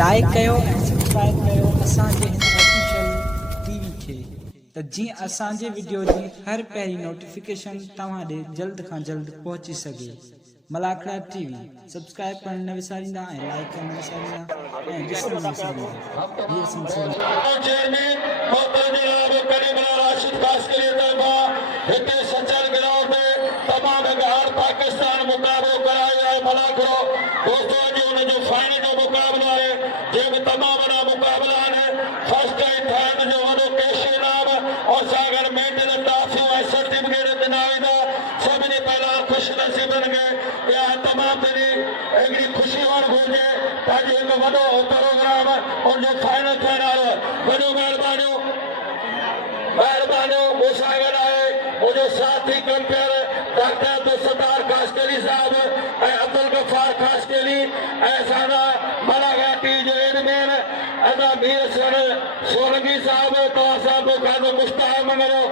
Like कयो ऐं subscribe कयो असांजे हिन ऑफिशियल टीवी खे त जीअं असांजे वीडियो जी हर पहिरीं नोटिफिकेशन तव्हां ॾे जल्द खां जल्द पहुची सघे। मलाखड़ा टीवी सब्सक्राइब करण न विसारींदा ऐं लाइक करण न विसारींदा ऐं ॾिसण न विसारींदा। हीअ सिलसिलो चेयरमैन मोहतरम जनाब करीमुल्लाह राशिद कासकरी तरफा हिते सचल ग्राउंड में तमाम हर पाकिस्तान मुकाबलो करायो है। मलाखड़ो दोस्तों जो उन जो फाइनल जो मुकाबलो है जंहिंमें तमाम वॾा मुकाबला आहिनि। फर्स्ट ऐं थर्ड जो वॾो कैश इनाम और सागर मेडल ट्रॉफियूं ऐं सर्टिफिकेट ॾिना वेंदा। सभिनी पहिला ख़ुशि नसीबनि खे इहा तमामु तॾहिं हिकिड़ी ख़ुशी हुअणु घुरिजे ताकि हिकु वॾो प्रोग्राम उनजो फाइनल थियण वारो आहे। वॾो महिरबानियूं मूं सां गॾु आहे मुंहिंजो साथी कंपेयर डॉक्टर अब्दुल सत्तार कासकरी साहब ऐं अब्दुल गफ़ार कासकरी ऐं असांजा मलाखड़ा टीवी जो एडमिन अदा मीर सोलंकी साहब तव्हां सां पोइ मुश्ताक मंगलो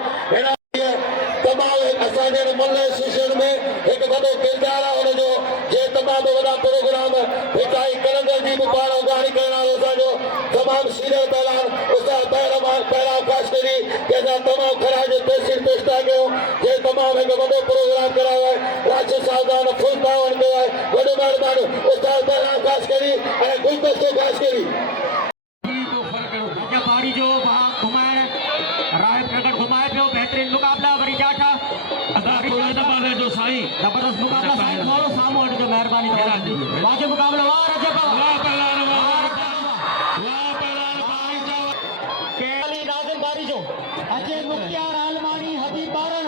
तमामु असांजे मुल्ह एसोसिएशन में हिकु वॾो किरदारु आहे हुनजो जे तमामु वॾा प्रोग्राम हिताई कलंदर जी मुबारकबादी करण वारो असांजो तमामु सीनियर पहलवान उस्ताद बहिराम कासकरी जंहिंसां तमामु खरा जो तहसील पेशता कयो जे तमामु हिकु वॾो प्रोग्राम करायो आहे। राशिद साहब सां फुल तावन कयो आहे। वॾो महिरबानी उस्ताद बहिराम कासकरी ऐं गुलदस्तो कासकरी बारी जो घुमाए राय प्रकट घुमाए पियो बेहतरीन मुकाबला वरी जाठा जो साईं जबरदस्त मुकाबला साईं थोरो साम्हूं हटजो महिरबानी करे वाजे मुकाबला वाह रजब वाह पहलवान केली नाज़िम बारी जो अजय मुख्तियार आलमानी हबीब बारन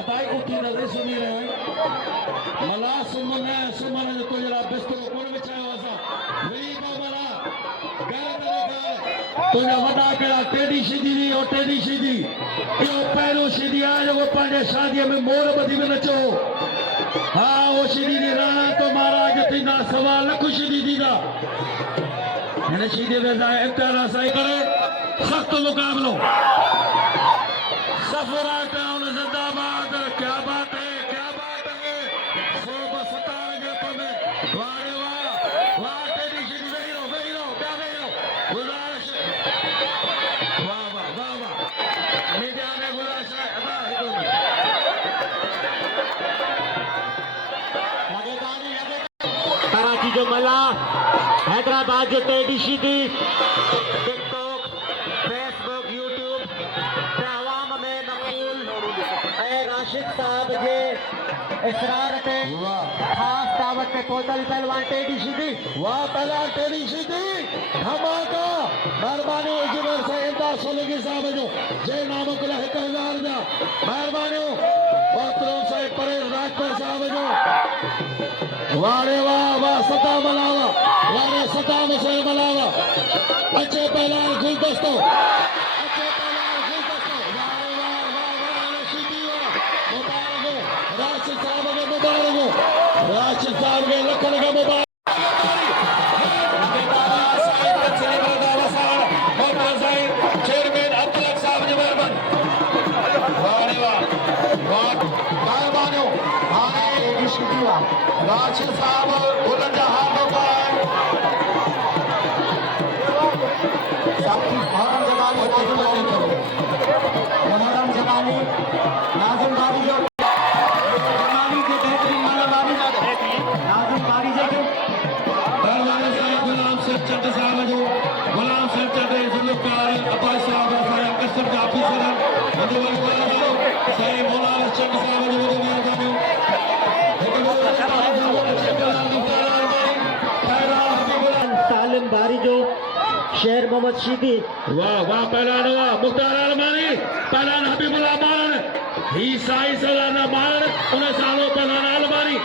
अदाई उठी नज़र सुनी रहे मला सुमन जो तो जरा बिस्तरो कोन विछायो असां वेई बाबा तुझा वॾा कहिड़ा टेडी सीधी हुई और टेडी सीधी इहो पहिरियों सीधी आहे जेको पंहिंजे शादीअ में मोर ॿधी में नचो। हा उहो सीधी जी राणा तो महाराज थींदा सवा लख सीधी थींदा। हिन सीधी में इम्तिहान सां करे सख़्त मुक़ाबिलो सफरा टाउन जिंदाबाद। क्या बात है क्या बात है 117 के पद वाह रे वाह वाह टेडी सीधी वेही रहो क्या वेही रहो गुजारिश वाह वाह वाह वाह मीडिया ने गुजारिश है अदा कराची जो मला हैदराबाद जो टेडी सीधी टिकटॉक फेसबुक यूट्यूब अवाम में मकबूल ऐं राशिद साहब जे इसरार ते ख़ास दावत पे पहुतल पहलवान टेडी सीधी वाह पहलवान टेडी सीधी धमाका महिरबानी इंजीनियर साईं इम्तियाज़ सोलंकी साहब जो जे नाम कुल 1000 जा महिरबानियूं मोहतरम साईं परेश राजपूत साहब जो वाह रे वाह वाह सदा मलावा वाह रे सदा मुसैन मलावा अचे पहलवान गुलदस्तो अचे पहलवान गुलदस्तो वाह रे वाह वाह वाह सीधी वाह मुबारक हो राशिद साहब के मुबारक हो राशिद साहब के लख लख मुबारक चेयरमैन अब्दुल साहब जी मेहरबानी राशिद साहब बुलंद जहां मोहरम जमानी नाज़िम बारी जो जमानी के बेहतरीन मालाबारी नाज़िम बारी जो पहलवान साहब गुलाम सिंह चंद साहब जो गुलाम सिंह चंद जुल्फकार अब्बास साहब साया कसर का ऑफिसर मधुवर साहब साईं मौलाना चंद साहब जो मेहरबानी सालिम बारी जो शेर मोहम्मद शीदी वाह वाह पहलवान वाह मुख्तार आलमानी पहलवान हबीबुल्लाह मान ही साईं सलाना मान उन सालो पहलवान आलमानी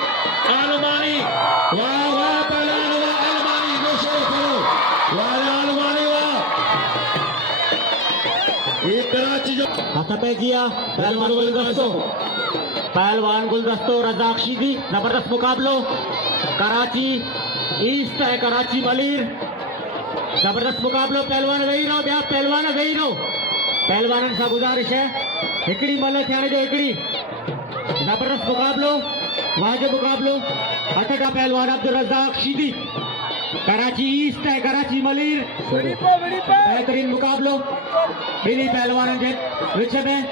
वाह वाह पहलवान वाह आलमानी गोशो करो वाह आलमानी वाह ये कराची जो हथ पे किया पहलवान गुलदस्तो रजाक शीदी जबरदस्त मुकाबलो कराची ईस्ट है कराची मलीर जबरदस्त मुकाबलो पहलवान वेही रहो ॿिया पहलवान वेही रहो पहलवाननि सां गुज़ारिश है हिकिड़ी मल थियण जो हिकिड़ी जबरदस्त मुकाबलो वाजिब मुकाबलो हथ का पहलवान अब्दुल रज़ाक शीदी कराची ईस्ट है कराची मलिर बेहतरीन मुकाबलो बिनी पहलवान के विच में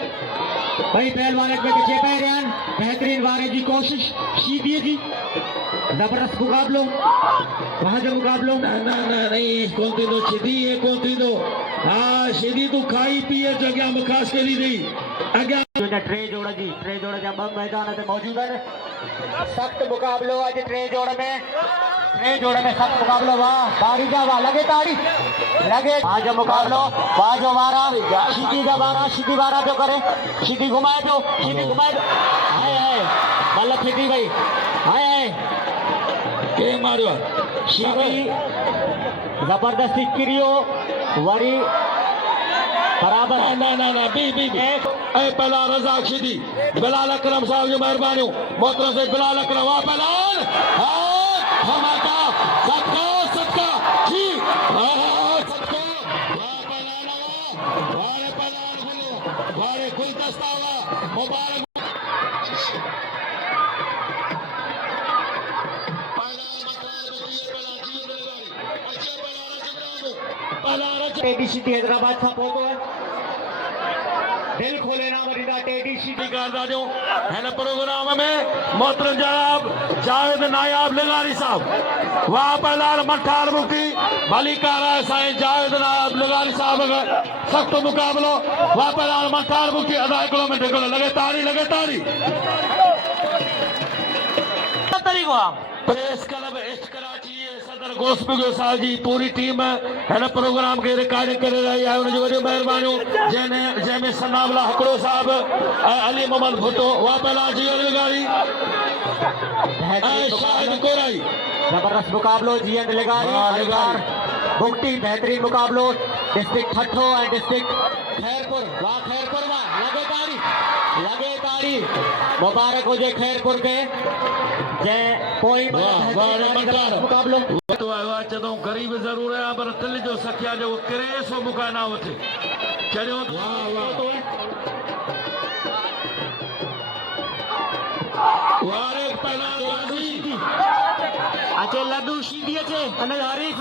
भाई पहलवान के पीछे पैरियान बेहतरीन वारे की कोशिश शीदी जी जबरदस्त मुकाबलो वहां जो मुकाबलो ना ना ना नहीं कौन थी दो छिदी है कौन थी दो हाँ छिदी तो खाई पिए जगह में खास करी नहीं अगर टे जोड़ जी टे जोड़ जा ब मैदान ते मौजूद है सख्त मुकाबलो आज टे जोड़ में सख्त मुकाबलो वाह ताड़ी जा वाह लगे ताड़ी लगे आज जो मुकाबलो वाह जो वारा सीधी वारा जो करे सीधी घुमाए दो हाय हाय मतलब सीधी भाई हाय के मारो सीधी जबरदस्ती किरियो वरी बराबर ना ना ना बी ए पहला रज़ाक शिदी बिलाल अकरम साहब जो मेहरबानी मोहतरम से बिलाल अकरम वाह पहलवान धमाका सदका जी सदका वाह पहलवान वाह पहलवान वाह गुलदस्ता वाह मुबारक एडीसी हैदराबाद का पोतो है दिल खोले ना मरीदा एडीसी करदा जो है प्रोग्राम में मोहतरम जनाब जावेद नायाब लगारी साहब वाह पहलवान मठार मुक्ति भलीकारा साईं जावेद नायाब लगारी साहब सख्त मुकाबलो वाह पहलवान मठार मुक्ति आधा किलोमीटर लगे तारी तरीको प्रेस क्लब ईस्ट कराची सदर गोस्पिगो साहब जी पूरी टीम है प्रोग्राम के रिकॉर्डिंग करे रही है उनजो वॾियूं महिरबानियूं जंहिंमें सनावला हकड़ो साहब अली मोहम्मद भुट्टो वाह पहला जी लगारी शाहिद कोराई जबरदस्त मुकाबलो जी लगारी बुकटी बेहतरीन मुकाबलो डिस्ट्रिक्ट ठठो एंड डिस्ट्रिक्ट खैरपुर वाह लगे ताड़ी मुबारक हो जे खैरपुर के मुकाबलो तो चलो गरीब जरूर है पर दिल जो सखिया जो किरे सो मुका ना वठे चलो वारे पहला अचे लड्डू शीदी अचे अने हरीफ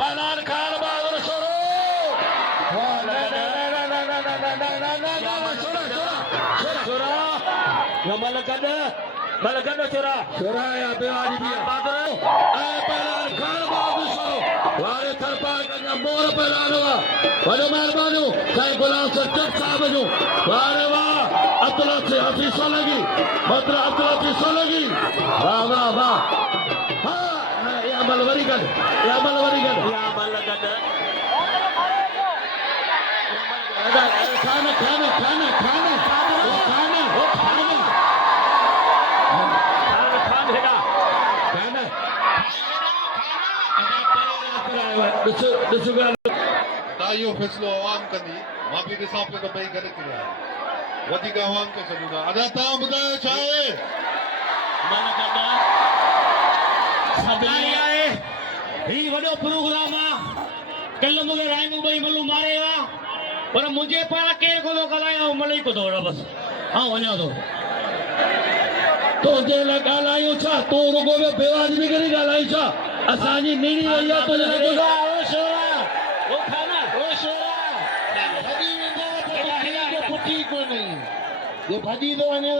पहलान खान बहादुर छोरो मलकद छोरा या बेवाजी भी ए पहलान खान बहादुर छोरो वारे थरपार का मोर पहलान हुआ बड़ो मेहरबानी साईं गुलाम सज्जद साहब जो वारे वाह अतला से हफीसा लगी मत्र अतला से सो लगी वाह हां या मलवरी गड खाना इहो फ़ैसिलो आवाम कंदी मां बि ॾिसां पियो त ॿई गॾु थी विया वधीक आवाम खे छॾूं था अदा तव्हां ॿुधायो छा आहे सदाई आहे ही वॾो प्रोग्राम आहे कल मूंखे राइमू ॿई मलू मारे हा पर मुंहिंजे पाण केरु कोन ॻाल्हायो मलई को थो बसि वञा थो तुंहिंजे लाइ ॻाल्हायूं छा तूं रुगो में बेवाजिबी करे ॻाल्हाई छा असांजी नीड़ी वई आहे तुंहिंजे भॼी थो वञे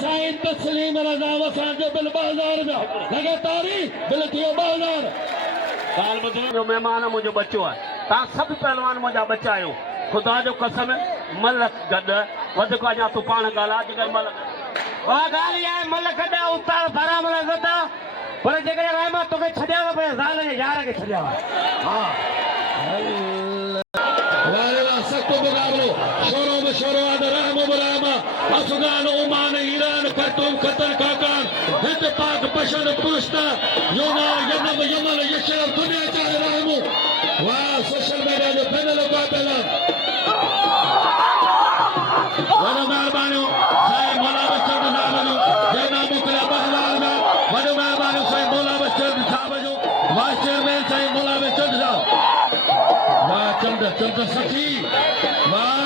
साईं तस्लीम रज़ा असांजो बिल 2000 लगातारी बिल थियो 2000 ॻाल्हि ॿुधो महिमान मुंहिंजो बच्चो आहे तव्हां सभु पहलवान मुंहिंजा बच्चा आहियो ख़ुदा जो कसम मल गॾु वधीक अञा तूं पाण ॻाल्हाए जेकर मल वाह ॻाल्हि आहे मल गॾु उस्ताद भरा मल गॾु पर जेकॾहिं रहमत तोखे छॾिया पिया ज़ाल जे यार खे छॾिया हा सख्त मुकाबलो शोरो में शोरो आदर रहमो बरामा अफगान ओमान ईरान खरतूम खतर काकान हिंद पाक पशन पुष्ट योना यमन यमन यशरफ दुनिया चाहे रहमो वाह सोशल मीडिया जो पैनल का पहला वॾो महिरबानी साईं मौला बचत साहब जो जंहिं नाम मोकिलिया 2000 में वॾो महिरबानी साईं मौला बचत साहब जो वाइस चेयरमैन साईं मौला बचत साहब वाह चंद सखी वाह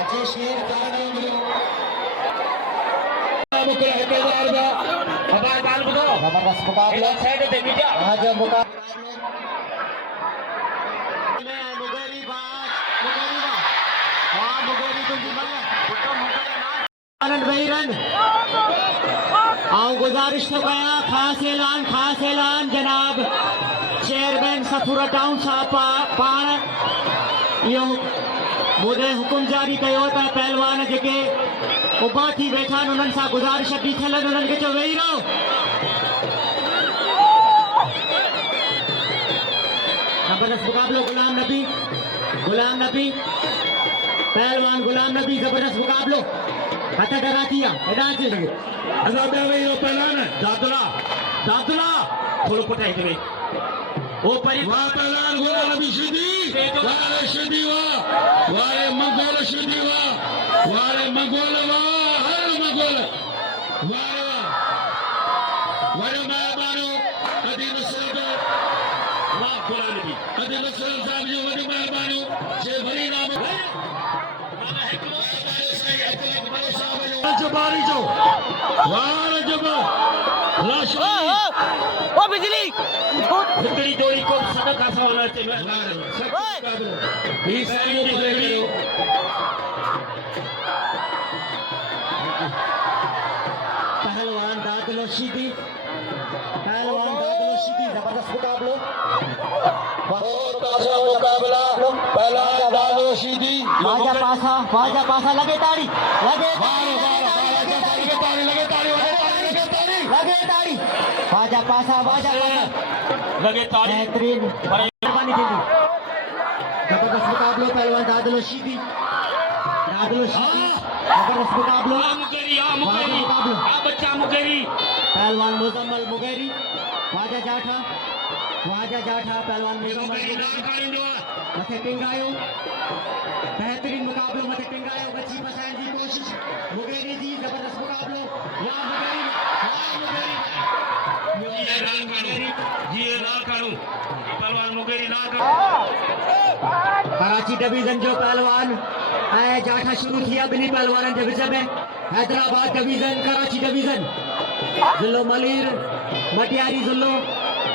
अजय शेर जबरदस्त मुकाबला आज आनंद भाई रन आओ गुजारिश तो कया खास ऐलान जनाब चेयरमैन सफूरा टाउन साहब पाण इहो मुदे हुकुम जारी कयो त पहलवान जेके उबा थी वेठा आहिनि उन्हनि सां गुज़ारिश बि थियल आहिनि उन्हनि खे चयो वेही रहो जबरदस्त मुकाबलो गुलाम नबी पहलवान गुलाम नबी जबरदस्त मुकाबलो हथ डरा थिया हेॾा अची लॻे असां ॿिया वेही रहो पहलवान दादुला थोड़ो पुठाई करे वो परी वाह पहलवान गुलाम नबी शिदी वारे शिदी वाह वारे मंगोल शिदी वाह वारे मंगोल वाह हर मंगोल वारे वारे मेहरबानो कदी नसर जो वाह गुलाम नबी कदी नसर साहब जो वॾी मेहरबानो जे वरी नाम जबारी जो वार जबा लाशो ओ बिजली हिकड़ी जोड़ी को सदका सा होना चाहिए ही साइयो प्ले करो पहलवान दादलो शीदी जबरदस्त मुकाबलो बहुत अच्छा मुकाबला पहलवान दादो शीदी वाजा पासा लगे ताड़ी लगे ताड़ी वाजा पासा लगे ताड़ी बेहतरीन मेहरबानी जल्दी जबरदस्त मुकाबलो पहलवान दादलो शीदी जबरदस्त मुकाबलो मुगेरी मुकाबलो बच्चा मुगेरी पहलवान मुजम्मल मुगेरी वाजा जाठा पहलवान मुजम्मल मथे टिंगायो बेहतरीन मुकाबलो मथे टिंगायो बची फसाइण जी कोशिश मुगेरी जी जबरदस्त मुकाबलो वाह पहलवान मुगेरी कराची डिवीजन जो पहलवान ऐं जाठा शुरू थिया ॿिन्ही पहलवाननि जे विच में हैदराबाद डिवीजन कराची डिवीजन ज़िलो मलीर मटियारी ज़िलो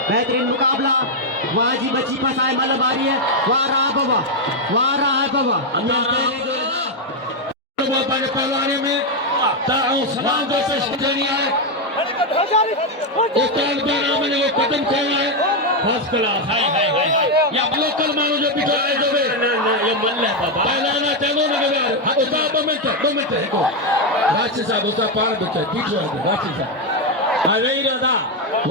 बेहतरीन मुकाबला वहाँ जी बची फसाए मल मारी है वाह रहा बाबा पहलवानी में सलाम दोस्तों देनी है कदम खोलना है फर्स्ट क्लास हाय या लोकल मानो जो बीठो है जो ये मन है बाबा पहलाना चलो ना उसका 2 मिनट है को राशि साहब उसका पार बीठो है बीठो है राशि साहब अरे दादा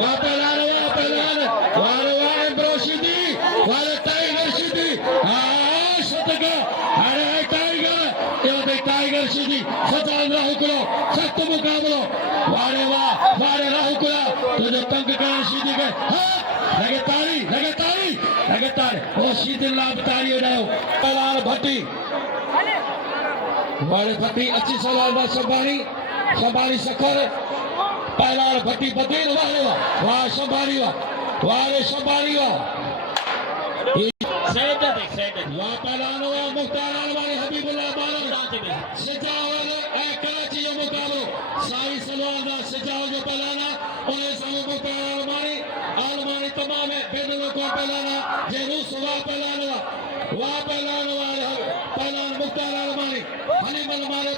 वाह पहलान वाह ब्रोशिदी वाह टाइगर शिदी हाँ शतका अरे टाइगर ये टाइगर शिदी सतान राहुकुलो सख्त मुकाबलो वारे राहुकुला तुझे तंग करने शिदी के हाँ लगे तारी वो शिदी लाभ तारी उड़ाओ पहलान भट्टी वारे भट्टी अच्छी सलाल में संभाली सखर पहलान भट्टी बदीन वाह संभाली वारे संभाली सेट वाह पहलान वाह मुख्तार वाले हबीबुल्लाह बालन सिजावल कराची जो मुकाबलो साई सलवार दा सिजाव जो पहलाना उन्हें सामू मुख्तार आलमानी तमाम बेदलो को पहलाना जे रूस वाह पहलान मुख्तार आलमानी हनीमल मारे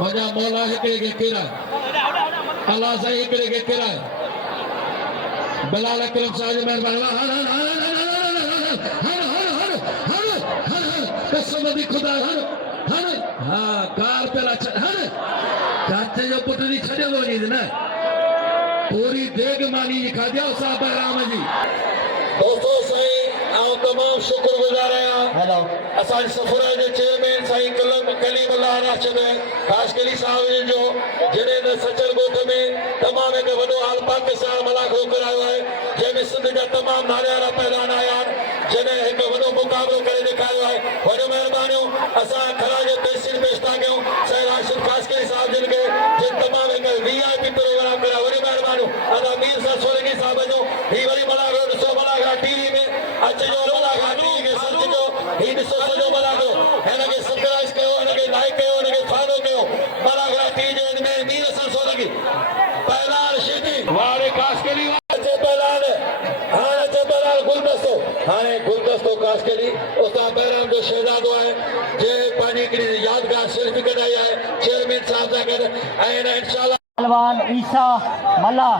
मजा मौला हिकड़े के किरा अल्लाह से हिकड़े के किरा बिलाल अकरम साहब मेहरबानी कसम दी खुदा हर हाँ कार पे हर चाचे जो पुट दी छड़े हो जी ना पूरी देग मानी लिखा दिया साहब राम जी दोस्तों सही आओ तमाम शुक्रगुजार आहियां हेलो असांजे सफ़र जे चेयरमैन साईं कलीमुल्लाह राशिद काशकली साहिब जो जिन्हें न सचल ॻोठ में तमामु हिकु वॾो हाल पाकिस्तान मलाखो करायो आहे जंहिंमें सिंध जा तमामु नालियारा पहलवान आया आहिनि जॾहिं हिकु वॾो मुक़ाबिलो करे ॾेखारियो आहे वॾियूं महिरबानियूं असां खराज तहसील पेश था कयूं साईं राशिद काशकली साहिब जिन खे जिन तमामु हिकु VIP प्रोग्राम करायो वॾियूं महिरबानियूं अदा मीर साहब सोलंकी साहिब जो ही वरी मलाखो ॾिसो मलाखा टीवी में अचिजो मलाखा टीवी खे सचिजो ही ॾिसो सॼो मलाखो हिनखे सब्सक्राइब कयो हिनखे लाइक कयो हिनखे फॉलो कयो मलाखा टीवी जे में मीर साहब सोलंकी पहलवान शिदी वारे काशकली पहलवान हाणे गुलदस्तो काशकली उस्ताद बहराम जो शहजादो आहे जंहिं पंहिंजी हिकिड़ी यादगार सेल्फी कढाई आहे चेयरमैन साहब सां गॾु ऐं हिन इंशाल्लाह पहलवान ईसा मल्ला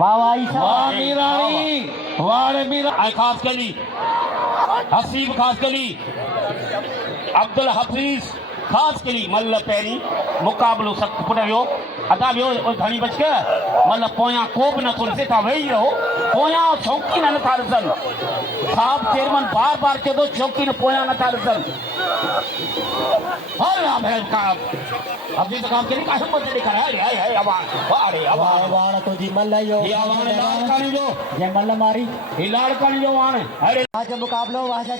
वाह वाह ईसा वाह मीराणी वाह मीरा खास कली हसीब खास कली अब्दुल हफीज़ खास कली मल पहिरीं मुक़ाबिलो सख़्तु पुट वियो अदा वियो घणी बच के मल पोयां को बि नथो ॾिसे तव्हां वेही रहो पोयां शौक़ीन नथा ॾिसनि साहब चेयरमैन बार बार चए थो शौक़ीन पोयां नथा ॾिसनि हफ़ीज़ खास कली का हिम्मत ॾेखारे हाय हाय आवाज़ अरे आवाज़ वाण तुंहिंजी मल इहो ये आवाज़ लाड़काणी जो जंहिं मल मारी ही लाड़काणी जो वाण अरे आज मुकाबलो वाजा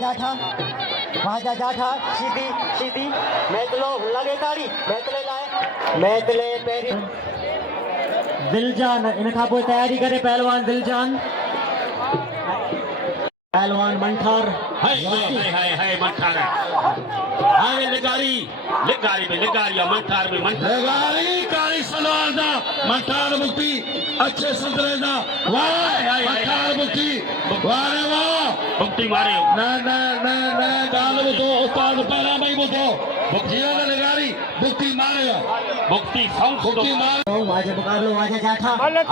जाठा सीधी सीधी मैतलो लगे ताड़ी मैतले लाए मैतले पहिरीं दिलजान इन खां पोइ तयारी करे पहलवान दिलजान पहलवान मंठार हाय हाय हाय हाय मंठार हाय लिगारी या मंठार में मंठार लगारी काली सलवार दा मठार मुक्ति अच्छे संतरे दा वाह मठार मुक्ति वाह रे वाह मुक्ति मारे न न न न गाल बुधो उस्ताद पहिरां भई बुधो जीवन लगारी मुक्ति मारे मुक्ति सौंग मुक्ति मारे वाजा मुकाबलो वाजा जाठा हां ना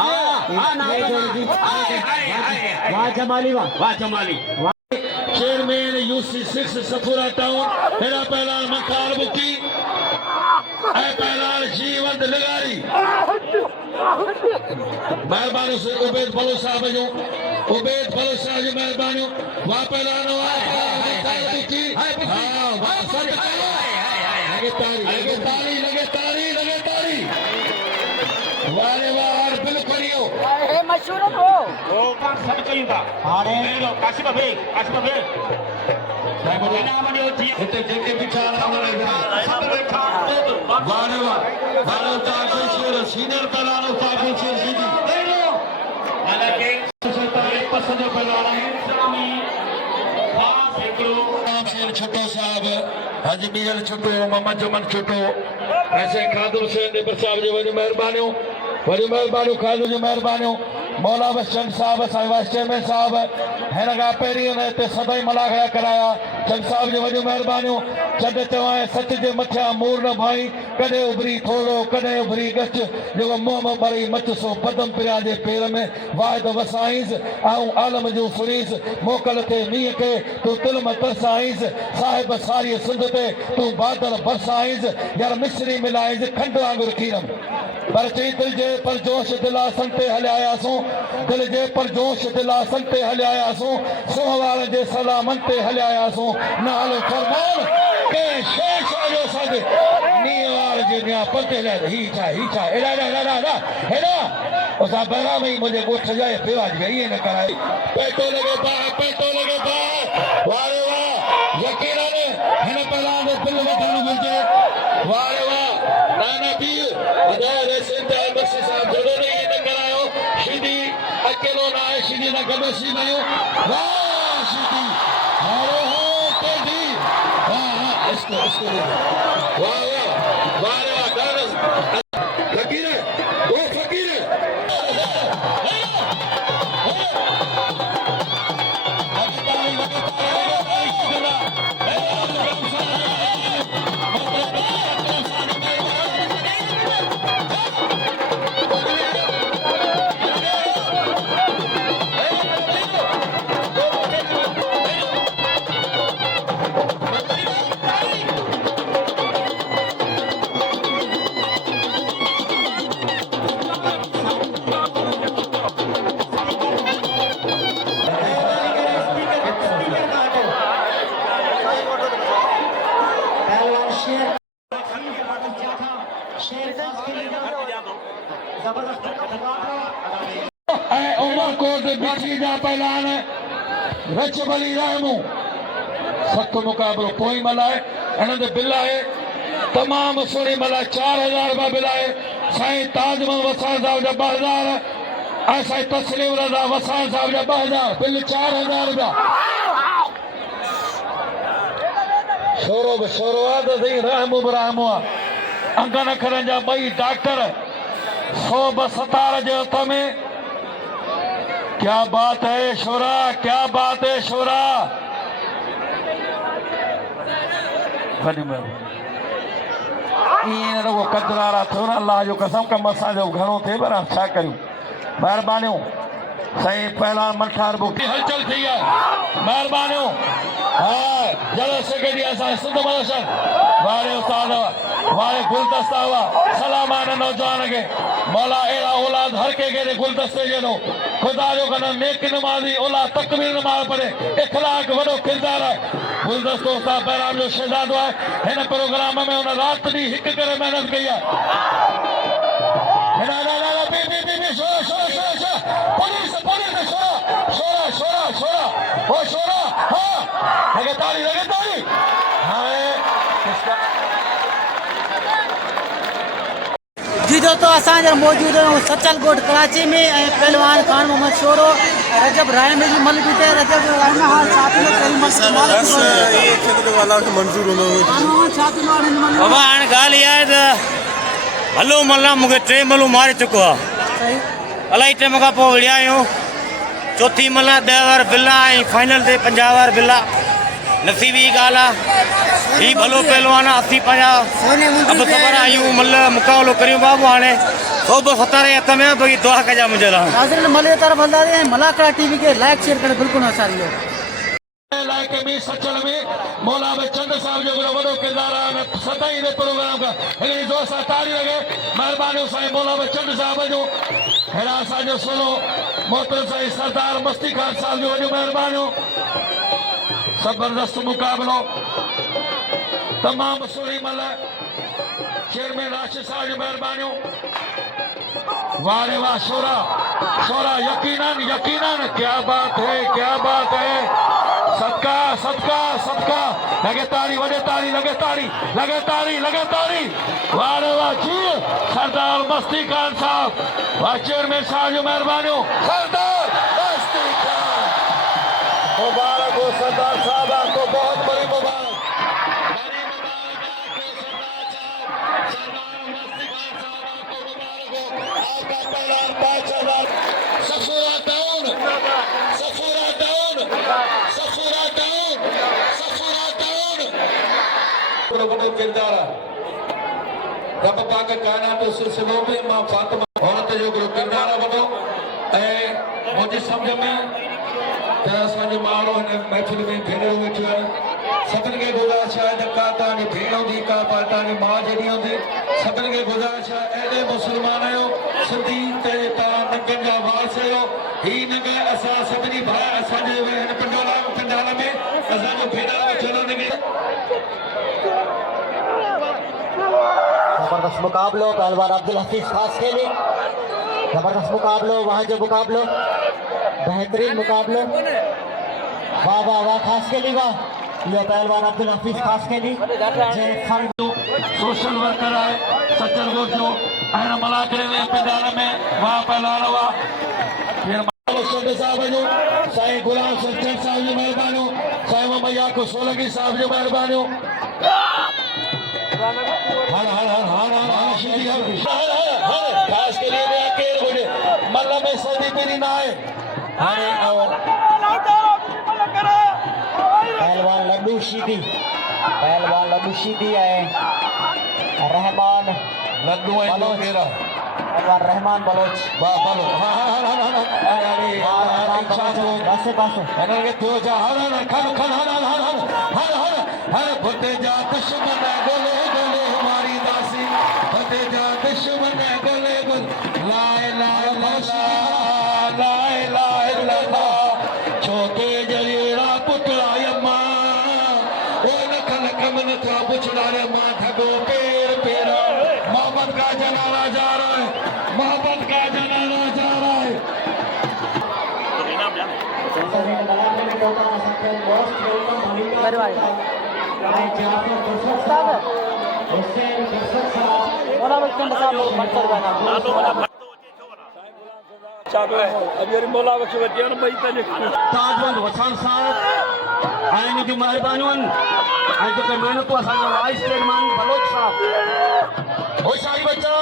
वाह जमाली वाह Jamali chairman UC6 Safoora town Hera पहलवान मठार मुक्ति ऐं पहलवान जीवंत लगारी महिरबानी से उबैद फलो साहब जो उबैद फलो साहब जी महिरबानी वाह पहलवान लगे ताली वारे वार बिल्कुल मशहूर हो ओ सब कयूं था हाणे काशिफ भे नाम जो जी हिते जेके बीठा वारे वार बारो ताको शेर सीनियर पहलवान ताको शेर सीधी हालांकि पसंद पहलवान है इस्लामी खास एकड़ो नाम शेर छोटो साहब हाजी मीर छोटो मोहम्मद जमन छोटो ऐसे खादुर हुसैन ने साहब जी वॾी महिरबानियूं खादुर जी महिरबानियूं मौला बचन साहब असांजे वाइस चेयरमैन साहब हिन खां पहिरीं हुन हिते सदाई मलाखड़ा कराया चंद साहब जी वॾियूं महिरबानियूं चंद चवां सच जे मथियां मूर न भाई कॾहिं उभरी थोरो कॾहिं उभरी गच जेको मुंहं में भरी मच सो पदम पिया जे पेर में वाहिद वसाईंस ऐं आलम जूं सुरीस मोकल ते मींहं खे तूं तिल में तरसाईंस साहिब सारी सिंध ते तूं बादल बरसाईंस यार मिश्री मिलाईंस खंड वांगुरु खीरम पर चई दिल जे परजोश दिलासन ते हलियायासूं दिल जे परजोश दिलासन ते हलियायासूं सोहवार जे सलामन ते हलियायासूं नालो फरमान के शेष आयो सद नीवार जे निया पते ले ही छा एड़ा हेड़ा ओसा बरा में मुझे गोठ जाए फिराज गई न कराई पेटो लगे पा वारे वाह यकीनन हिन पहलान दिल वठण घुर्जे वारे वाह नाना पीर अदारे सिंधा बख्शी साहब जड़ो नहीं न करायो सीधी अकेलो ना है सीधी ना गडो सी नहीं वाह सीधी हारो हो तेजी वाह इसको वाह कागज फकीर वो फकीर शेर खास के लिए जबरदस्त मुकाबला ऐं उमरकोट बिछी जा पहलवान रच बली रहमू सख़्तु मुक़ाबिलो पोइ मल्हाए हिन ते बिल आहे तमामु सुहिणी मल्हाए 4000 रुपया बिल आहे साईं ताजमल वसाण साहिब जा 2000 ऐं साईं तस्लीम रज़ा वसाण साहिब जा 2000 बिल 4000 रुपया शोरो बि शोरो आहे त साईं रहमू बि रहमू आहे अंगनि अखरनि जा ॿई डॉक्टर 117 जे हथ में क्या बात है शोरा क्या बात है शोरा ईअं रुगो कदरारा थियो न अलाह जो कसम कमु असांजो घणो थिए पर छा करियूं महिरबानियूं साईं पहलवान मनठार बुकी हलचल थी आहे महिरबानियूं हा जॾहिं सघे असां सिंध मदरसन वारे उस्ताद वारे गुलदस्ता हुआ सलाम आहे नौजवान खे मौला अहिड़ा औलाद हर कंहिंखे गुलदस्ते जहिड़ो ख़ुदा जो कन नेक नमाज़ी औलाद तकबीर नमाज़ पढ़े इख़लाक़ वॾो किरदारु आहे गुलदस्तो उस्ताद बहराम जो शहज़ादो आहे हिन प्रोग्राम में हुन राति ॾींहुं हिकु करे महिनत कई आहे जी दोस्तों असांजा मौजूद आहियूं सचल ॻोठ कराची में ऐं पहलवान खान मोहम्मद शोरो रजब राय में भी मल बीते रजब राय में हाल साथी बाबा हाणे ॻाल्हि इहा आहे त हलो मल्ला मूंखे 3 मलूं मारे चुको आहे इलाही टाइम खां पोइ विड़िया आहियूं चौथी मल्ला 10,000 बिल ऐं फाइनल ते 50,000 बिल नसीबी ॻाल्हि आहे हीउ भलो पहलवान आहे 80-50 अब ख़बर आहियूं मल मुक़ाबिलो करियूं बाबू हाणे 117 हथ में भई दुआ कजा मुंहिंजे लाइ नाज़रीन मले तरफ हलंदासीं ऐं मलाकड़ा टीवी खे लाइक शेयर करे बिल्कुलु न सारियो इलाइक़े में सचल में मौला में चंद साहब जो वॾो किरदारु आहे सदाई जे प्रोग्राम खां हिकिड़ी जोर सां ताड़ी लॻे महिरबानी साईं मौला में चंद साहब जो हेड़ा असांजो सोलो मोहतरम साईं सरदार मस्ती खान साहब जो वॾियूं महिरबानियूं जबरदस्त मुक़ाबिलो तमामु सुहिणी मल चेयरमैन राशिद साहब जी महिरबानियूं वाह रे वाह शोरा शोरा यकीनन यकीनन क्या बात है सदका सदका सदका लगे ताड़ी वॾे ताड़ी लगे ताड़ी लगे ताड़ी लगे ताड़ी वाह रे वाह जी सरदार मस्ती खान साहब वाह चेयरमैन साहब जी महिरबानियूं सरदार मस्ती खान मुबारक हो सरदार साहब आपको बहुत बड़ी मुबारक किरदार रब पाक कायनात सिलसिलो में मां फातिमा औरत जो किरदार वॾो ऐं मुंहिंजी सम्झ में त असांजो माण्हू हिन महफ़िल में भेनरूं वेठियूं आहिनि सभिनी खे गुज़ारिश आहे त का तव्हांजी भेण हूंदी का तव्हांजी माउ जहिड़ी हूंदी सभिनी खे गुज़ारिश आहे अहिड़े मुस्लमान आहियो सिंधी त तव्हां नंगनि जा वारस आहियो ही नंग असां सभिनी भाउ असांजे हिन पंडाल में असांजो भेनर वेठल जबरदस्त मुकाबलो पहलवान अब्दुल हफीज खास के लिए जबरदस्त मुकाबलो वहाँ जो मुकाबलो बेहतरीन मुकाबलो वाह वाह वाह खास के लिए वाह ये पहलवान अब्दुल हफीज खास के लिए जे फर्द सोशल वर्कर है सचल गोट जो अहम मलाकरे में पंडाल में वाह पहलवान वाह साहब जो साईं गुलाम सचन साहब जी महिरबानियूं साईं मोहम्मद याकूब सोलंकी साहब जी महिरबानियूं खास के लिए केर हुजे मल में सदी पीरी ना है पहलवान लड्डू शीदी है रहमान लड्डू है मेरा पहलवान रहमान बलोच फते जा दुश्मन गोले गोले हमारी दासी फते जा दुश्मन गोले गोले लाए लाए लाए लाए लाए छोटे जरिएड़ा पुतलाय मां ओ लख लख मन था पुछड़ा रे मां ठगो पेर पेरा मोहम्मद करियो आहे ओला बच्चन साहब मंतर बना ताजमल वसान साहब आने की मेहरबानी आज तो मेहनत तो असांजो वाइस चेयरमैन बलोच साहब होशियारी बच्चा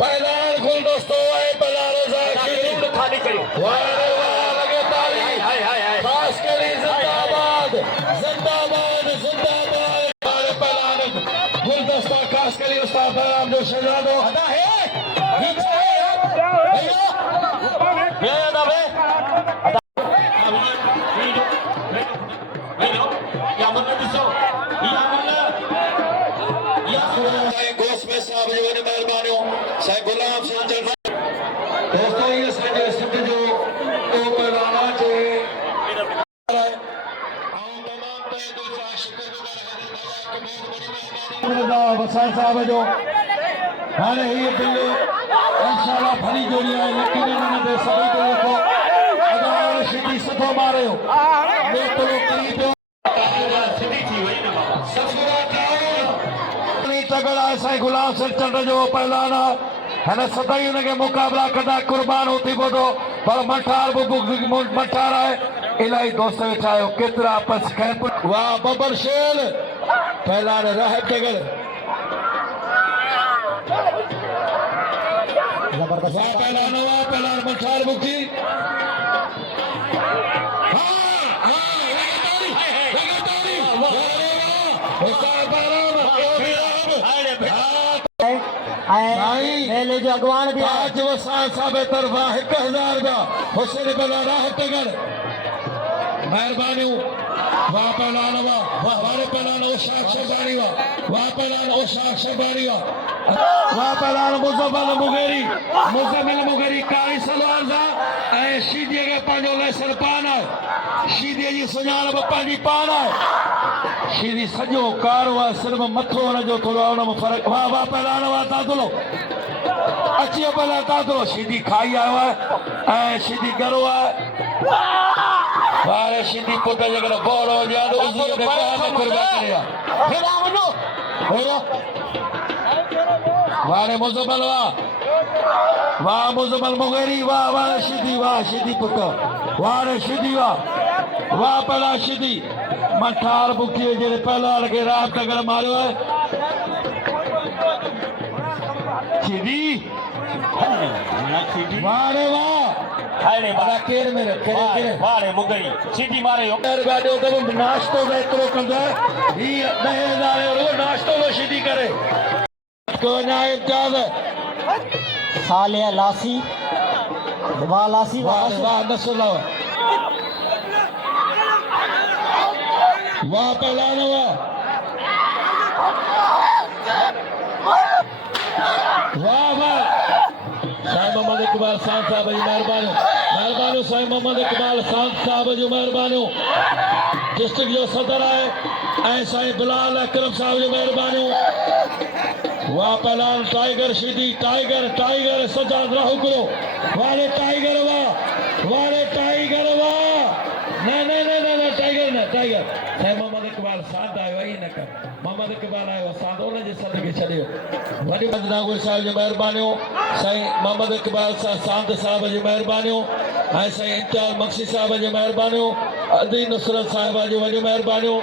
पहला गुलदस्तो है पहला रोजा खाली करियो वाह वाह लगे ताली खास करी जिंदाबाद जिंदाबाद जिंदाबाद हमारे पहला गुलदस्ता खास करी उस्ताद बलराम जो शहजादो अदा है पीछे है भैया ये दबे या मतलब दिसो या मतलब साईं गोस्मे साहब जो वॾी महिरबानियूं साईं गुलाम संजन दोस्तों ये असांजे सिंध जो को पैगाना जे वसान साहब जो हाणे हीअ बिल इंशाअल्लाह भली जोड़ी आहे लेकिन हिन ते सभई ते रखो अदा शिदी सुठो मारियो ॿियो थोरो करी पियो तगड़ा साईं गुलाम सिंह चंड जो पहलवान है सदाई उनके मुकाबला कंदा कुर्बान होती बोदो पर मठार मठार है इलाही दोस्त वेठा आहियो केतिरा आपस खैर वाह बबर शेल पहलवान राह तगड़ वाह पहलवान मठार मुक्ति मेले जो अगवान भी आज वसान साहब तरफा 1000 रुपया हुसैन बला राह तगड़ मेहरबानियूं वाह पहलवान वाह वारे पहलवान ओशाक शबानी वाह पहलवान ओशाक शबानी वाह पहलवान मुज़म्मिल मुगेरी कारी सलवार सा ऐं शीदीअ खे पंहिंजो लेसन पान आहे शीदीअ जी सुञाणप पंहिंजी पान आहे शीदी सॼो कारो आहे सिर्फ़ु मथो हुनजो थोरो हुन में फ़र्क़ु वाह वाह पहलवान वाह तादुलो अची वियो पहलवान तादुलो शीदी खाई आयो आहे ऐं शीदी गरो आहे वारे सिंधी पुट जगह बोरो जादू उसी के काम कुर्बान करेगा फिर आवनो होरो वारे मुजम्मल वाह मुजम्मल मुगेरी वाह सिंधी पुट वारे सिंधी वाह पहला सिंधी मठार बुकी जेरे पहला के रात तगड़ मारो है सिंधी वारे वाह अरे बड़ा केर में केरे वारे मुगई सीधी मारे हो गाड़ियों का नाश्तो में एतिरो कंदो आहे ही 10,000 रो नाश्तो में सीधी करे को ना इम्तियाज साले लासी वाह लासी वाह नसला वाह पहलवान वाह वाह साईं मोहम्मद इकबाल सांद साहब जी मेहरबानियूं साईं मोहम्मद इकबाल सांद साहब जी मेहरबानियूं डिस्ट्रिक्ट जो सदर आहे ऐं साईं बिलाल अकरम साहब जी मेहरबानियूं वाह पहलवान टाइगर शीदी टाइगर सजाद राहु करो वारे टाइगर वाह न टाइगर साईं मोहम्मद इकबाल सांद आयो ई न कर मोहम्मद इकबाल आयो सांद उन जे सद खे छॾियो वॾी बदनागुर साहिब जी मेहरबानियूं साईं मोहम्मद इकबाल सांद साहब जी मेहरबानियूं ऐं साईं इम्तियाज़ मक्सी साहब जी मेहरबानियूं अदी नुसरत साहिब जी वॾियूं मेहरबानियूं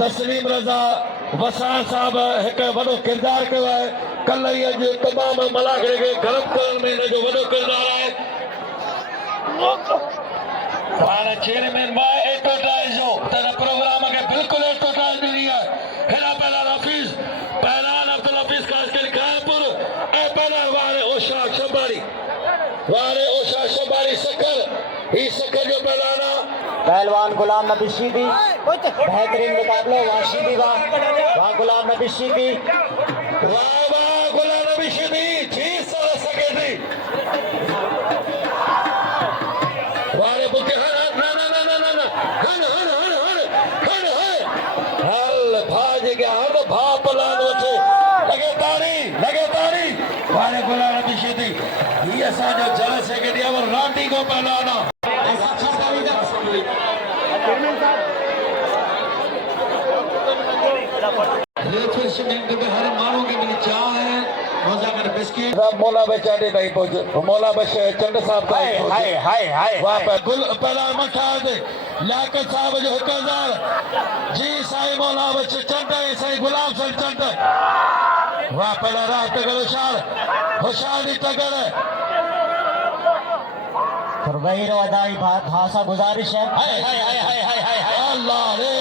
तस्लीम रज़ा वसान साहब हिकु वॾो किरदारु कयो आहे कल्ह ई अॼु तमामु मलाखड़े खे गरम करण में हिन जो वॾो किरदारु आहे हाणे चेयरमैन भाई एडवर्टाइज जो तेरे प्रोग्राम के बिल्कुल एडवर्टाइज ॾिनी आहे हेॾा पहलवान अब्दुल हफीज़ खास करे खानपुर ऐं पहलवान वारे ओशाक शबारी सखर ही सखर जो पहलवान आहे पहलवान गुलाम नबी शीदी बेहतरीन मुकाबले वाह शीदी वाह गुलाम नबी शीदी वाह गुलाम नबी शीदी चीज सारा सेक्रेटरी वारे बुके हल भाज गया हर भा पलान वचे लगे ताड़ी वारे गुलाम नबी शीदी ये असांजो जनरल सेक्रेटरी और रांडी को पहलवान की मौला बच्चा दे नहीं पहुंचे मौला बच्चे चंद साहब का हाय हाय हाय वहाँ पर गुल पहला मठा दे लियाकत साहब जो 1000 जी साईं मौला बच्चे चंद साईं गुलाम सिंह चंद वहाँ पहला रात तक होशियार दी तगर फरमाई अदाई भाषा गुजारिश है। हाय हाय हाय हाय हाय हाय हाय अल्लाह रे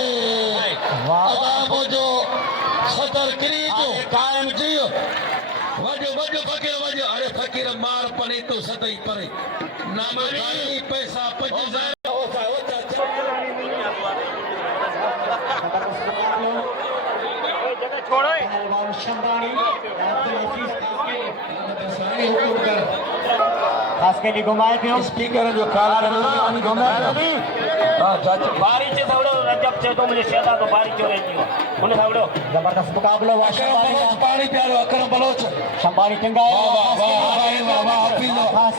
अदाब जो सदर करी जो कायम जियो वजो वजो फकीर वजो अरे फकीर मार पने तो सदई परे नाम गाड़ी पैसा 5000 होता होता खास के लिए घुमाए पियो स्पीकर जो काला घुमाए हां चाचा बारी से थोड़ो रजब से तो मुझे शेदा तो बारी चो रही हो उन्हें थोड़ो जबरदस्त मुकाबला हुआ। बलोच पानी प्यारो अकरम बलोच शंबानी टिंगा वाह वाह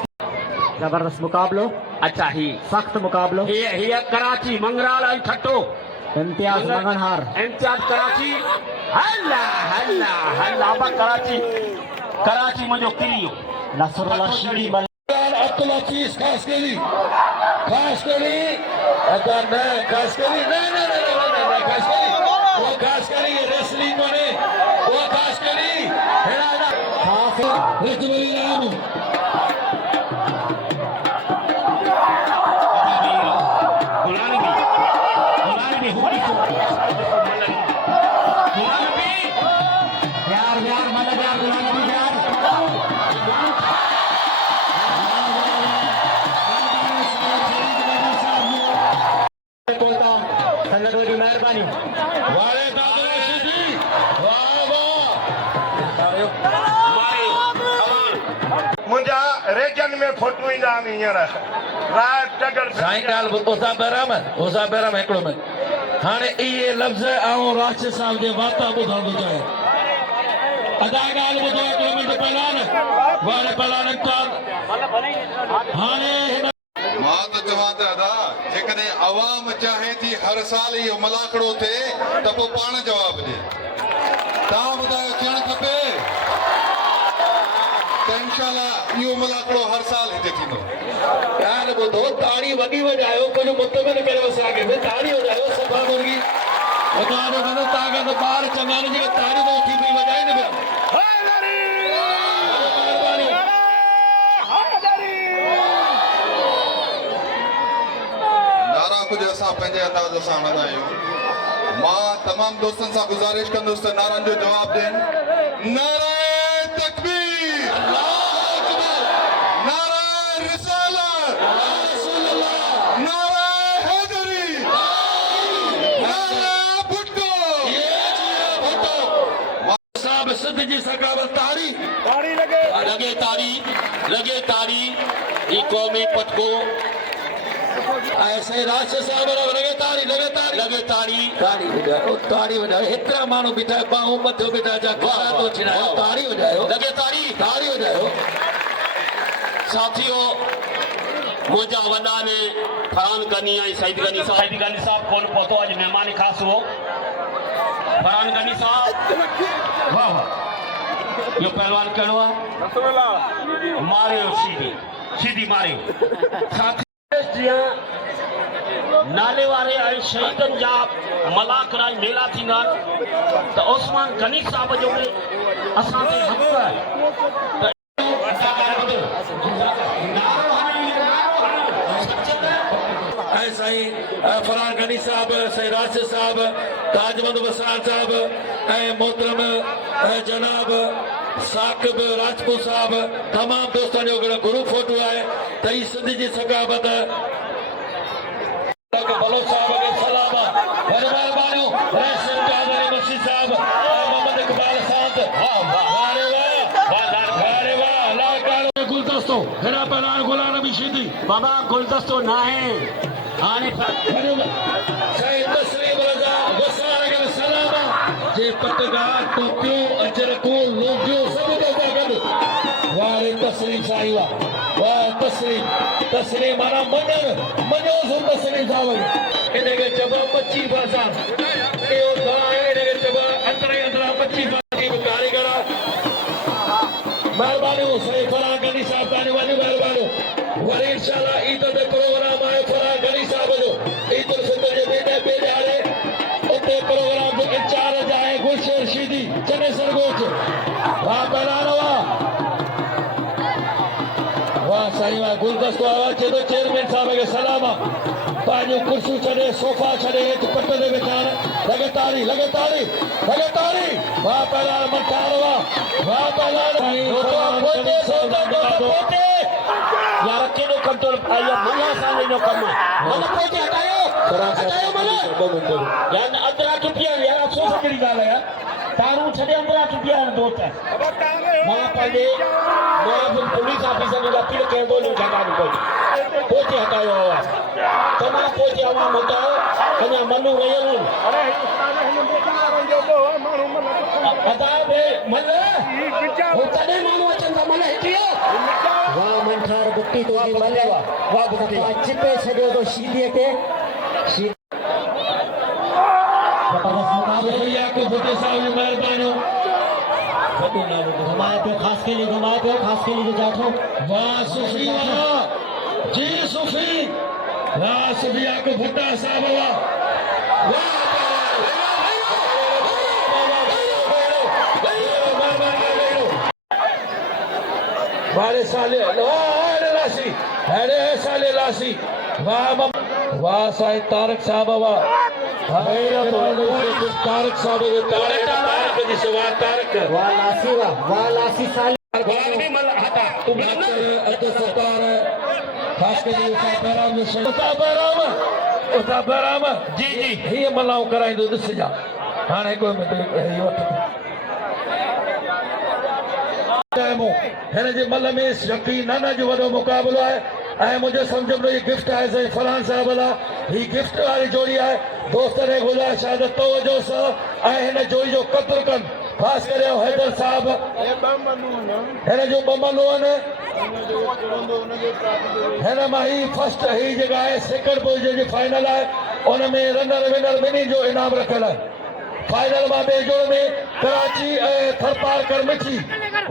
जबरदस्त मुकाबलो अच्छा ही सख्त मुकाबलो ये कराची मंगराल आई ठट्टो इम्तियाज मंगनहार इम्तियाज कराची हल्ला हल्ला हल्ला अब कराची कराची मुझे किलियो नसरुल्लाह शीरी मल अब्दुल हफीज खास करी अगर न खास करी नहीं खास करी वो खास करी रेसलिंग में वो खास करी हेरा खास रिजवानी नाम गुलामी भी हुई तो गुलामी यार यार मदद यार गुलामी यार संगत की मेहरबानी वाले दादा सीधी वाह मुंहिंजा रेजन में फोटू ईंदा आहिनि हींअर रात टगर साईं ॻाल्हि ओसा बैराम हिकिड़ो मिनट हाणे इहे लफ़्ज़ ऐं राशिद साहिब जे वार्ता ॿुधण थो चाहे अदा ॻाल्हि ॿुधो हिकिड़ो मिंट पहिलान हाणे हिन मां त चवां त अदा जेकॾहिं आवाम चाहे थी हर साल इहो मलाखड़ो थिए त पोइ पाण जवाब ॾे तव्हां ॿुधायो थियणु खपे त इंशाल्लाह इहो मलाखड़ो हर साल हिते थींदो। ॻाल्हि ॿुधो ताड़ी वॾी वॼायो कुझु मुतमिन कयो असांखे भई ताड़ी वॼायो सफ़ा मुर्गी तव्हांखे त ॿार चङा आहिनि जेके ताड़ी न उथी पई वॼाइनि पिया नारा कुझु असां पंहिंजे अंदाज़ सां हणंदा आहियूं। मां तमामु दोस्तनि सां गुज़ारिश कंदुसि त नारनि जो जवाबु ॾियनि। नारे तकबीर, नारे रिसालत, नारे हैदरी, नारे भुट्टो। साहब सिद्ध जी सकावत ताड़ी लगे ताड़ी ई क़ौमी पटको ऐसे राशिद साहब लगे ताड़ी वॼायो हेतिरा माण्हू बीठा बाहूं मथियो बीठा जा गारा थो छिड़ायो ताड़ी वॼायो लगे ताड़ी वॼायो साथियों मुझा वॾा ने फरहान गनी ऐं सईद गनी साहब कोन पहुतो अॼु महिमान ख़ास हो फरहान गनी साहब वाह वाह यो पहलवान कहिड़ो आहे मारियो सीधी मारियो साथी नाले वारे ऐं शहीदनि जा मलाकड़ा मेला थींदा आहिनि त उस्मान गनी साहब जो बि असां ते हक़ आहे साईं फरहान गनी साहब साईं राशिद साहब ताजमंद वसार साहब मोहतरम जनाब साकिब राजपूत साहब तमाम दोस्तों जो ग्रुप फोटो है तई सिंध जी सकावत बलोच साहब के सलाम वॾी महिरबानी रहसन कादर मसी साहब मोहम्मद इकबाल सांत वारे वाह लाल गुलदस्तो हेरा पहलवान गुलाम नबी शीदी बाबा गुलदस्तो ना है आने साईं तस्लीम रज़ा वसार के सलाम जे पटगार टोपियो अजरको लोगियो सब तो गॾु वारे तस्लीम साईं वाह तस्लीम माना मञो सो तस्लीम साहब इनके चबा 25 भाषा एओ दाए इनके चबा अंदर 25 भाषा की कारीगर मेहरबानी सही फराह गनी साहब ताने वाली महिरबानी वरी इंशाल्लाह ईद दे प्रोग्राम आए फराह गनी साहब जो ईद उल फितर जे बेदे बेड़े उते प्रोग्राम जो इंचार्ज आहे गुलशेर शीदी चने सरगोच वाह पहलान वाह साईं वाह गुलदस्तो आवाज चे तो चेयरमैन साहब के सलाम पांचो कुर्सी छड़े सोफा छड़े हेठ पट दे विचार लगे तारी वाह पहलान मठार वाह पहलान पोते सोता पोते यार केॾो कंट्रोल आया मल्ला साले जो कम मन पोइ हटायो मन यार अंदरा टुटिया यार अफ़सोस कहिड़ी ॻाल्हि आहे तारूं छॾे अंदरा टुटिया दोस्त मां पंहिंजे मां पुलिस ऑफिसर खे अपील कयां थो जॻह पोइ हटायो तमामु पोइ आवाम हटायो अञा मनू वयल तॾहिं माण्हू अचनि था मन हिटी वाह मंठार बुट्टी तो जी मले वाह बुट्टी चिपे छॾियो तो शीदीअ खे घुमाए पियो ख़ासि केली जो जाठो वाह सुफी वाह जी सुफी वाह सुफिया को भुट्टा साहब वाह वाले साले लासी अरे साले लासी वाह साईं तारक साहब वाह तारक साहब तारक जी से तारक वाह लासी साल जी जी हीअ मल्हाऊं कराईंदो ॾिसजां हाणे कोई हिन जे मल में शकी नाना जो वॾो मुक़ाबिलो आहे ऐं मुंहिंजे सम्झ में गिफ्ट आहे साईं फलान साहब लाइ ही गिफ्ट वारी जोड़ी आहे दोस्त ने गुज़ारिश आहे त तवजो सां ऐं हिन जोड़ी जो क़दुरु कनि ख़ासि करे हैदर साहब हिन जो ॿ मनू आहिनि हिन मां ही फर्स्ट ही जेका आहे सेकेंड पोजीशन जी फाइनल आहे उन में रनर विनर ॿिन्ही जो इनाम रखियल आहे फाइनल मां ॿिए जोड़ में कराची ऐं थरपार करमिची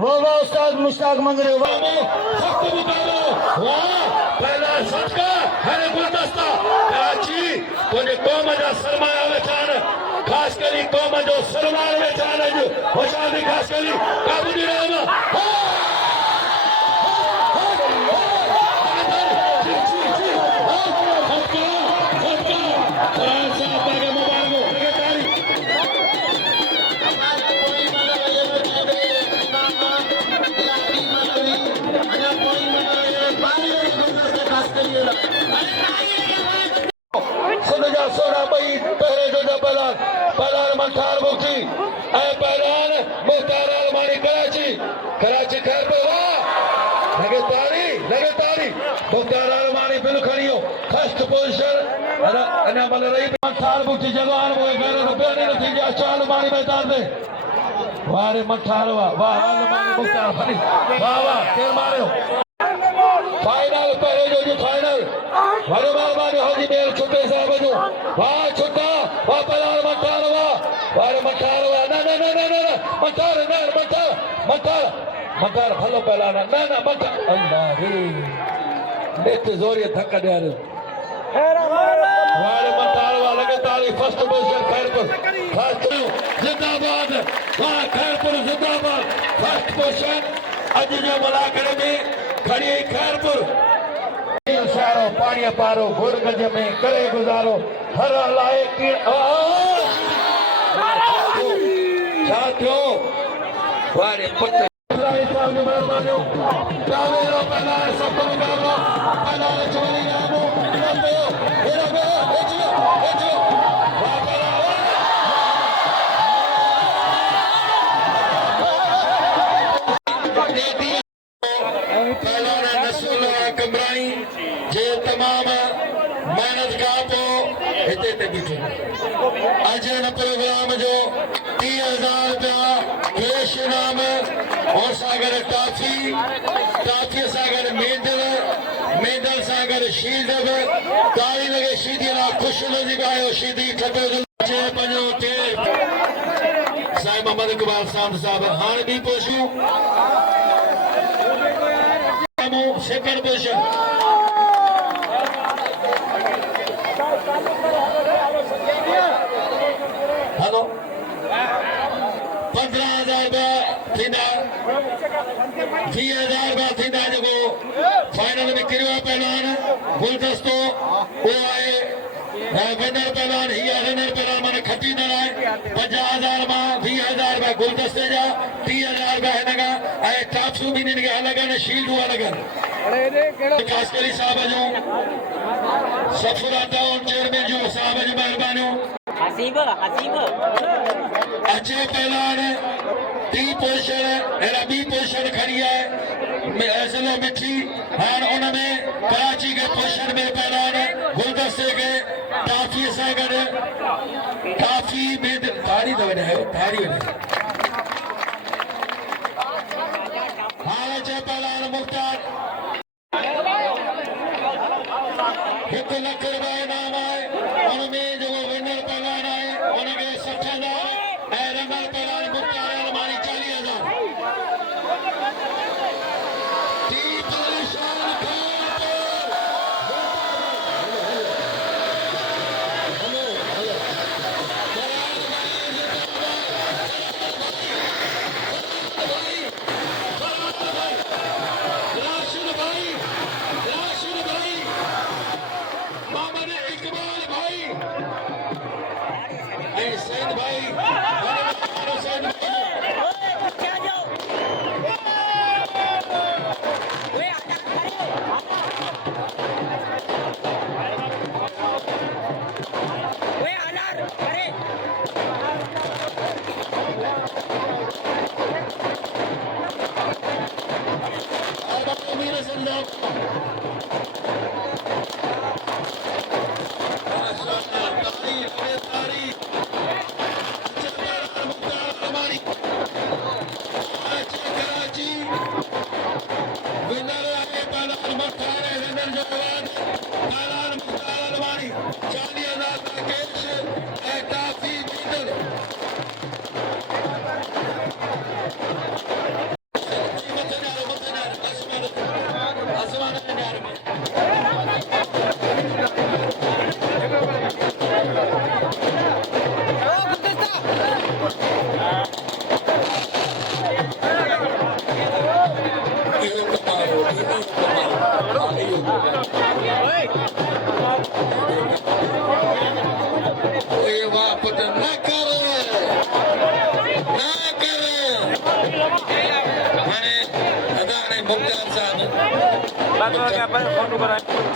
वाह उस्ताद मुश्ताक मंगरे सख्त मुकाबलो वाह पहला सटका हर गुलदस्ता कराची तुझे कौम जा सरमाया वेचान खास करी कौम जो सरमाया वेचान जो होशादी खास करी काबूदी रहमा सोना बई पहले जो पहलान मंठार मुक्ति ऐं पहलान मुख्तार अलमानी कराची खैर पे वाह लगे तारी मुख्तार अलमानी बिल खड़ियो फर्स्ट पोजीशन अना मन रही मंठार मुक्ति जवान मोए घर रुपया नहीं थी गया चाल अलमानी मैदान दे वारे मंठार वाह अलमानी मुख्तार फनी वाह केर मारियो फाइनल पहले जो जी फाइनल वॾो महिरबानी हाजी मेल छुटे साहब जो वाह छुटा वाह पहलान मंठार वाह मंठार भलो पहलान न मंठार अल्लाह रे नेते जोरिए धक्का दे वारे मंठार वाह लगे ताली फर्स्ट पोजीशन खैरपुर फर्स्ट जिंदाबाद वाह खैरपुर जिंदाबाद फर्स्ट पोजीशन अज जे मुलाक़े में खड़ी खैरपुर सारो पानी पारो गुरगज में करे गुजारो हर लाए क्या थियो वारे पुट कमराई जे तमाम मेहनत का हिते बीठो अज हिन प्रोग्राम जो 30,000 रुपया कैश इनाम और सागर टाफी सागर मेडल सागर शील्ड ताली लगे शीदी ला खुश नसीब आयो शीदी खटे पंजो टे साईं मोहम्मद इकबाल साहब हाणे बि पोशू सेकंड पोजीशन हेलो 15,000 रुपया थींदा 20,000 रुपया थींदा जेको फाइनल में किरियो आहे पहलवान गुलदस्तो वो आहे विनर पहलवान ही रनर पहलवान माने खटी न आहे 50,000 मां 20,000 रुपया गुलदस्ते जा 30,000 रुपया हिनगा ऐं ट्रॉफियूं बि हिननि खे अलॻि शील्डूं अलॻि कास्करी साहब जो सफरा टाउन चेयरमैन जो साहब जी महिरबानियूं अचे पहलवान टी पोजीशन अहिड़ा ॿी पोजीशन खणी आहे ज़िलो मिठी हाणे उन में कराची के पोजीशन में पहलवान गुलदस्ते खे टाफी सां गॾु टाफी में थारी थो वञे थारी वञे हाणे अचे पहलवान मुख़्तार 1 लख रुपया इनाम आहे उनमें जेको विनर पहलवान आहे उनखे 60,000 ऐं रनर पहलवान मुख़्तार अलमानी 40,000 टी पोजीशन सैद भाई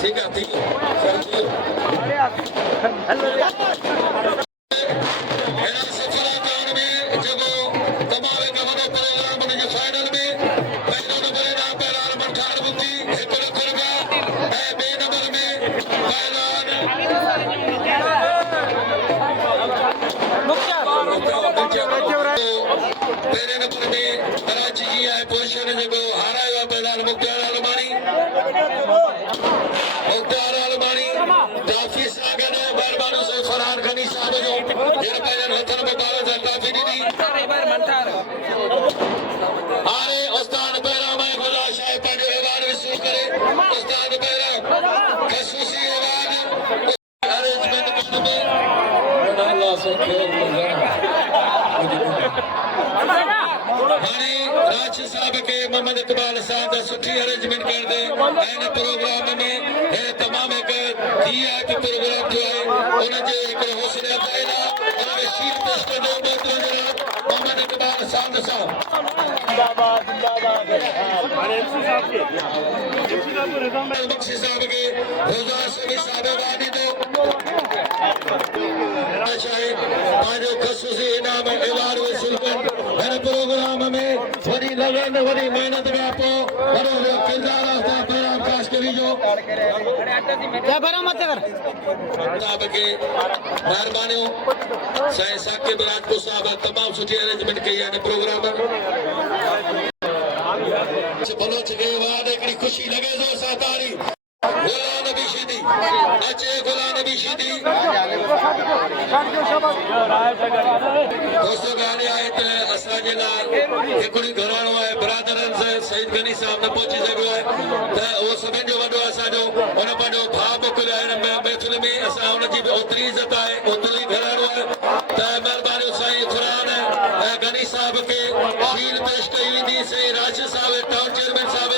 ठीक है पहले नंबर में कराची जी आहे पोजीशन जेको हारायो आहे पहलवान मुख्तार अलमानी टाफी सां गॾु महिरबानी से फरहान गनी साहब जो जिन पंहिंजनि हथनि में ॿार सां टाफी ॾिनी हाणे उस्ताद पहिरां मैं गुज़ारिश आहे पंहिंजो अवार्ड विसूल करे उस्ताद पहिरां ख़ुसूसी अवार्ड अरेंजमेंट करण में अल्लाह से हाणे राज साहब के मोहम्मद इकबाल साहब सुठी अरेंजमेंट कर दे इन प्रोग्राम में हे तमाम एक दिया के प्रोग्राम जो है उन जे एक हौसले अफजाई ना उन में शील पेश कर दो मोहम्मद इकबाल साहब बख्शी साहब के रोजा सभी साहब वादी दो चाहे पांचो खसूसी इनाम अवार्ड वसूल कर इन प्रोग्राम में वरी लगन वरी मेहनत का पो वरो किरदार आस्ता प्रोग्राम खास करी जो क्या भरा मत कर साहब के मेहरबानी साईं साकिब राजपूत साहब तमाम सुठी अरेंजमेंट कई है प्रोग्राम बलोच के बाद एक खुशी लगे जो सातारी गुलाम नबी शीदी अचे गुलाम नबी शीदी दोस्तों गाने आए थे असराज जे लाइ हिकिड़ी घराणो आहे बिरादरनि सां सईद गनी साहब न पहुची सघियो आहे त उहो सभिनि जो वॾो असांजो हुन पंहिंजो भाउ मोकिलियो आहे हिन महफ़िल में असां हुनजी बि ओतिरी इज़त आहे ओतिरी घराणो आहे त महिरबानी साईं फुरान गनी साहब खे शील पेश कई वेंदी साईं राशिद साहब टाउन चेयरमैन साहब